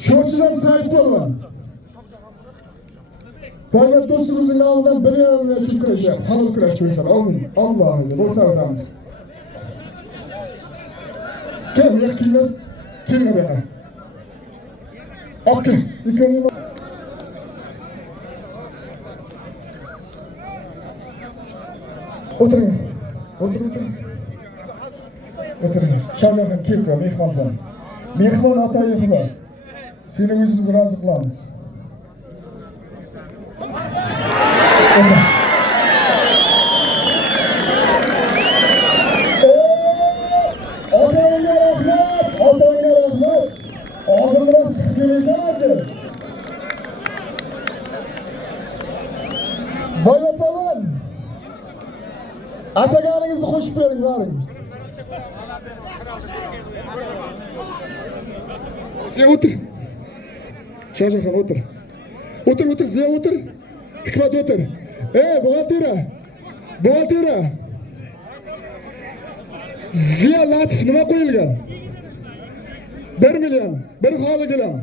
Şorçudan sahip olun. Bayat dostumuzun ağından beni yanına çıkacağım. Halal kıraç mesela. Allah'ım. Ortadan. Gel yakınlar. Kimle bana? Okey. Dikkatim. Oturun. Oturun. Oturun. Şamlardan kepra, mehmansan. Mehman atayı var. Seni yüzümüzü razı kılamız. Atayına rahmet. Ağzından sıkılayacağız. Bayat olun. Ataganınızı hoş verin bari. Sen otur. Şahjahan otur. Otur Ziya otur. Hikmet otur. Buhaltera. Ziya Latif nima qo'yilgan? 1 million. Bir holi gilam.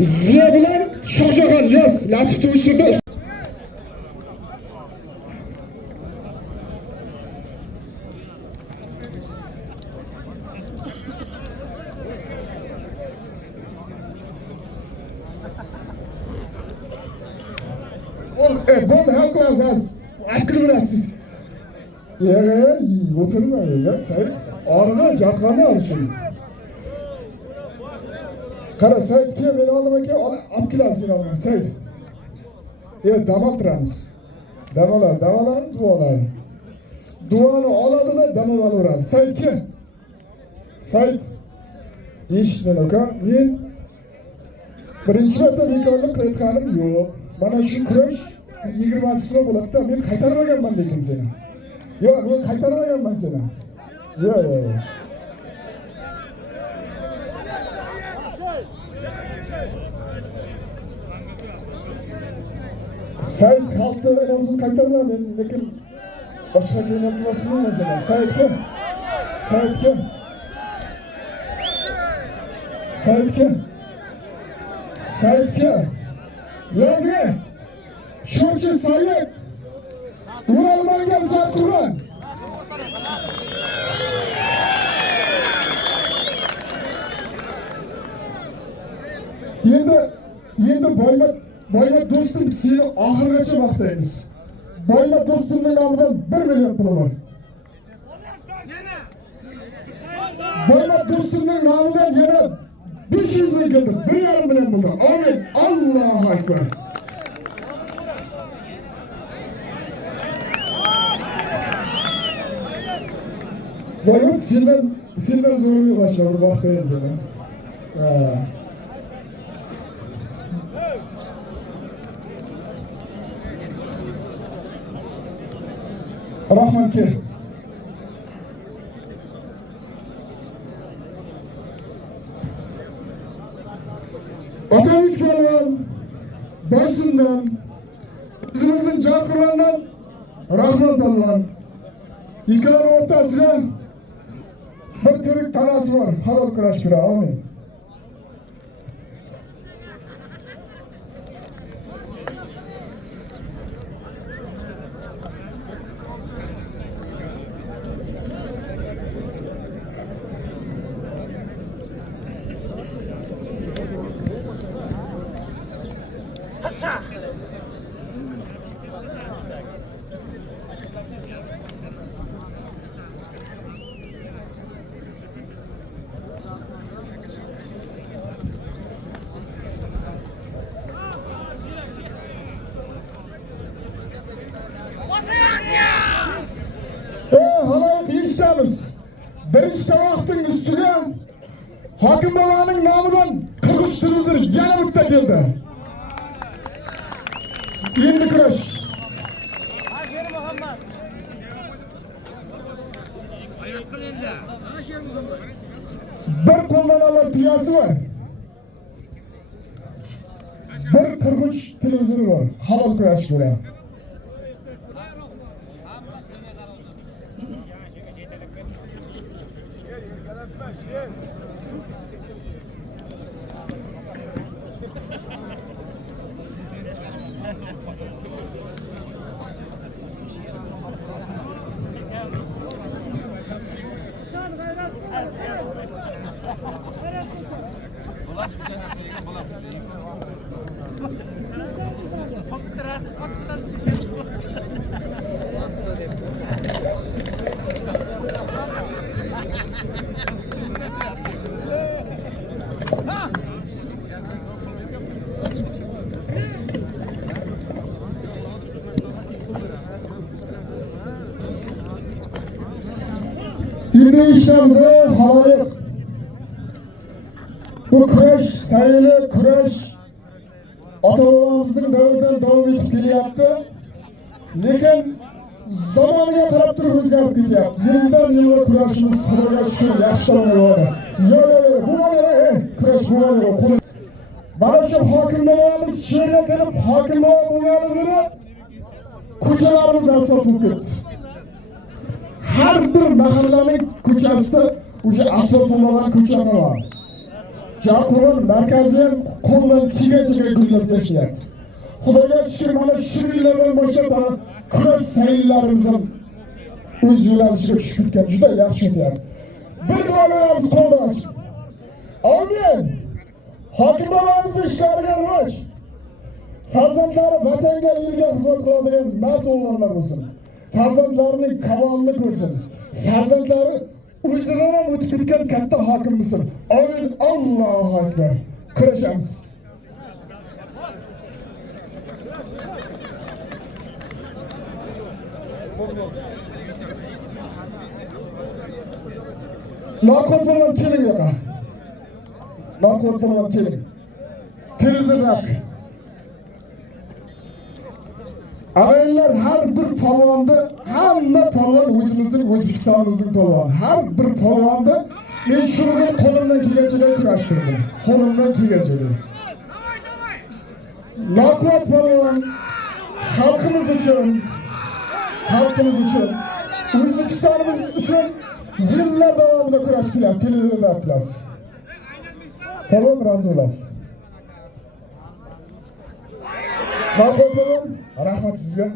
Ziya bilan Shahjahan yoz. Latif to'yishirdi. Bol halklarız. Askırırsınız. Oturma ya. Sayın ağrına caklarını alışın. Kara Sayın ki beni almak ki apkilasın almak Sayın. Damaltırans. Damalar, dualar. Duanı aladı da damal alır. Sayın ki. Sayın. İşte oka. Men birinchi marta bekorlik qilayotganim yo'q. Bana şu kurash 20-sida bo'ladi-da, men qaytarmaganman lekin seni. Yo'q, men qaytarmaganman seni. Yo'q. Sen halkta olsun qaytarmadın, lekin boshqa qiynalmasini o'zim. Saidga. Yazgı. Şorçu Said. Uralmangan Kur'an. Endi boymat do'stim seni oxirigacha maqtaymiz. Boymat do'stimning nomidan 1 million puli bor. Boymat do'stimning nomidan yana 500 ming keldi. 1,5 million bo'ldi. Amin. Allohu akbar. Boymat silben zoruyor başlar bakayım sana. Rahman ki. Atamik falan başından bizimizin canlılarından rahmet Allah'ın. İkram ortasına bir türlük tanası var. Halal kıraş bir amin. Halayet yiyişlerimiz. Birinci vaxtın üstüne Hakim Baba'nın namından kılıçtırıldır. Yanımda geldi. Yeni kıraş. Bir koldan alan piyası var. Bir kırgıç televizyonu var. Halal kıraş buraya. Şimdi işlerimize havayı bu kuraş, sayılı kuraş ata-babamızın davridan davom etib kelyapti. Lekin zamoniga qarab turib o'zgarib ketyapti. Yildan-yilga kurashimiz xudoga shukur yaxshi tomonga. Yo'q, bu mana kurash bo'ladi. Mana shu hokim bobomiz she'rga kelib, hokim bobo bo'lganligini ko'chalarimiz asfalt bo'lib ketdi. Her bir mahallaning ko'chasida o'sha asfalt bo'lmagan ko'chalar bor. Jaqurun markaziy qo'ldan kigacha gullab yashayapti. Xudoga shukur, mana shu yillardan boshlab kurash sayillarimiz o'z yo'nalishiga tushib ketgan, juda yaxshi o'tyapti. Bir duolarimiz qo'ldan. Amin. Hokim bobomiz ishlariga rivoj. Farzandlari vatanga, elga xizmat qiladigan mard o'g'lonlar bo'lsin. Farzandlarining kavolini ko'rsin. Farzandlari o'zidan ham o'tib ketgan katta hokim bo'lsin. Amin. Allohu akbar. Kurashamiz. Narkotiklar keling yo'qa. Narkotiklar keling. Televizorlar. Ayollar her bir polvonda, hamma polvon o'zimizning O'zbekistonimizning polvoni. Har bir polvonda men shuni qo'limdan kelgancha kurashtirdim. Qo'limdan kelgancha. Naqot polvon xalqimiz uchun, O'zbekistonimiz uchun yillar davomida kurashdilar, televizorda aytasiz. Polvon rozi bo'lasiz. Naqot polvon, rahmat sizga.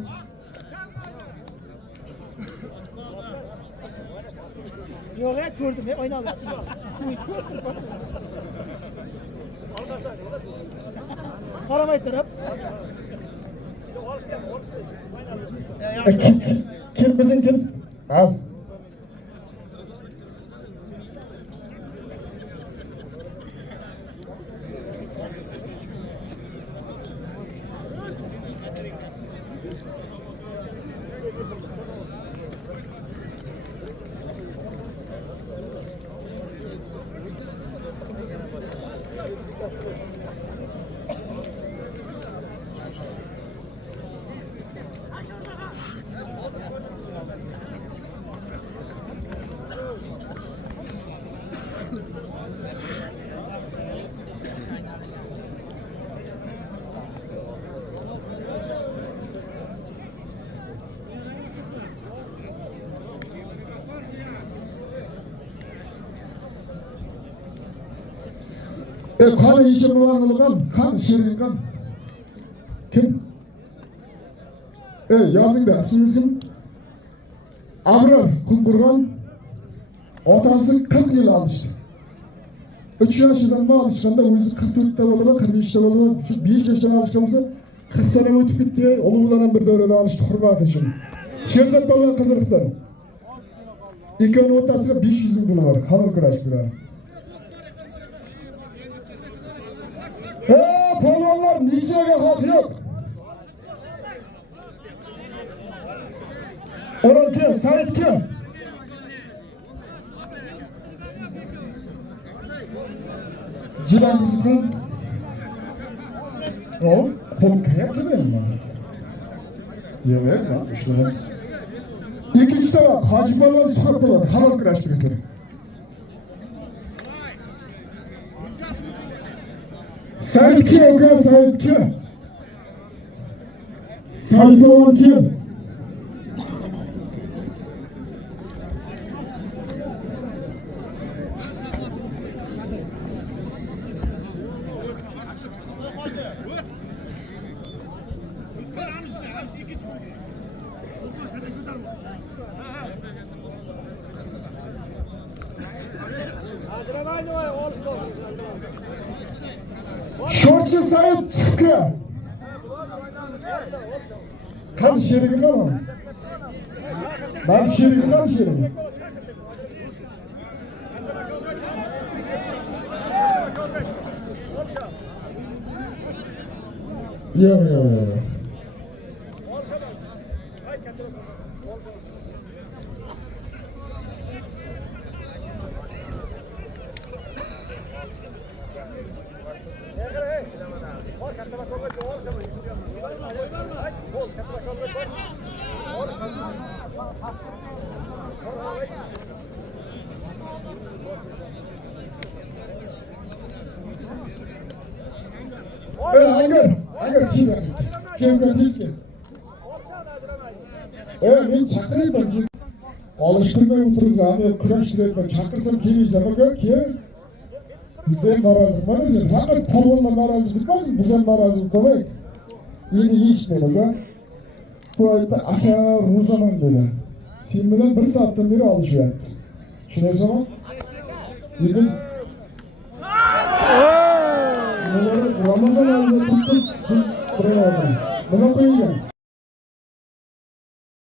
Yo'q, ko'rdim, o'ynaldim. Qaramay turib. Kim bizning kim? Az. Qani ishim bilan qani she'ring qani? Kim? Yozingda ismingiz? Abror Qumqurg'on. Otasi 40 yil alishdi. 3 yoshidan olishganda o'zi 44 ta bo'ldi, 45 ta bo'ldi. Shu 5 yoshdan olishgan bo'lsa 40 sene o'tib ketdi. Ulug'lar bir davrada olishdi, hurmat uchun. Sherzod bilan qiziqsan. Ikkovi o'rtasida 500 ming pul bor. Qabul kurash bilan. Polvonlar nijaga haq yo'q. Orolga, Saidga. Jilangizdan. Qo'l kayapti menmi? Yo'q, shuni. Ikkinchi sabab, Hoji polvon suhbat bo'ladi, halol kurash bilan. Saidga uka, Saidga. Said polvon kim? Sho'rchi Said chiqdi. Qani sherigi qani? Ben sherigi qani sherigi? Yo'q, yo'q, yo'q. Agar kimga tegsin. Men chaqirayapman siz. Olishtirmay o'tirsan, men kurashtirayapman. Chaqirsam kelmaysan, aka. Bizda ham norozilik bor, faqat polvonlar norozilik bitmas, biz ham norozilik qilmaylik. Endi yechdim, aka. Bu aytdi, aka, ro'zaman dedi. Sen bilan 1 soatdan beri olishyapti. Tushunayapsanmi? Endi Ramazon oyida 9 kun nima qo'ygan?